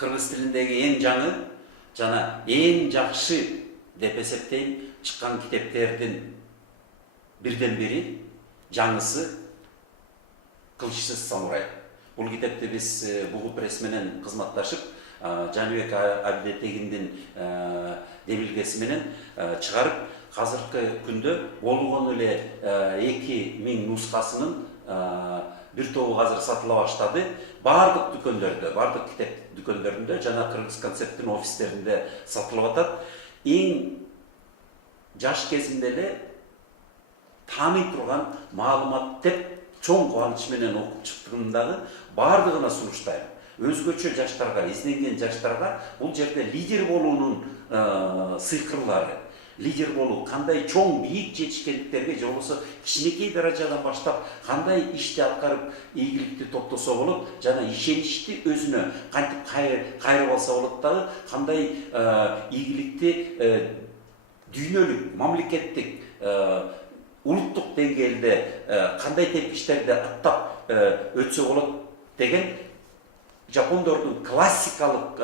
кыргыз тилиндеги эң жаңы жана эң жакшы деп эсептейм чыккан китептердин бирден бири жаңысы «Кылычсыз самурай». Бул китепти биз Бугу пресс менен кызматташып, Жаныбек Абдетегиндин демилгеси менен чыгарып, азыркы күндө болгон эле 2000 нускасынын бир тобу азыр сатыла баштады. Бардык дүкөндөрдө, бардык китеп дүкөндөрүндө жана Кыргыз концепттин офистеринде сатылып атат. Эң жаш кезимде эле тааный турган маалымат деп чоң кубаныч менен окуп чыктыгымдагы бардыгына сунуштайм. Өзгөчө жаштарга, изденген жаштарга бул жерде лидер болуунун сыйкырлары, лидер болуу, кандай чоң бийик жетишкендиктерге же болбосо кичинекей даражадан баштап кандай ишти аткарып ийгиликти топтосо болот жана ишеничти өзүнө кантип кайрып алса болот дагы кандай ийгиликти дүйнөлүк, мамлекеттик, улуттук деңгээлде кандай тепкичтерди аттап өтсө болот деген жапондордун классикалык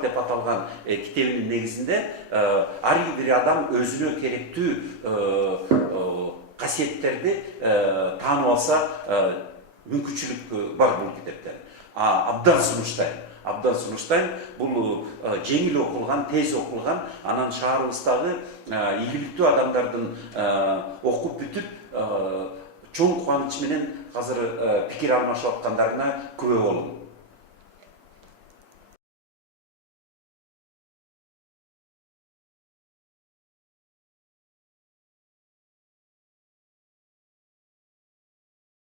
деп аталган китебинин негизинде ар бир адам өзүнө керектүү касиеттерди таанып алса мүмкүнчүлүк бар бул китептен. Абдан сунуштайм. Бул жеңил окулган, тез окулган, анан шаарыбыздагы ийгиликтүү адамдардын окуп бүтүп чоң кубаныч менен азыр пикир алмашып аткандарына күбө болдум.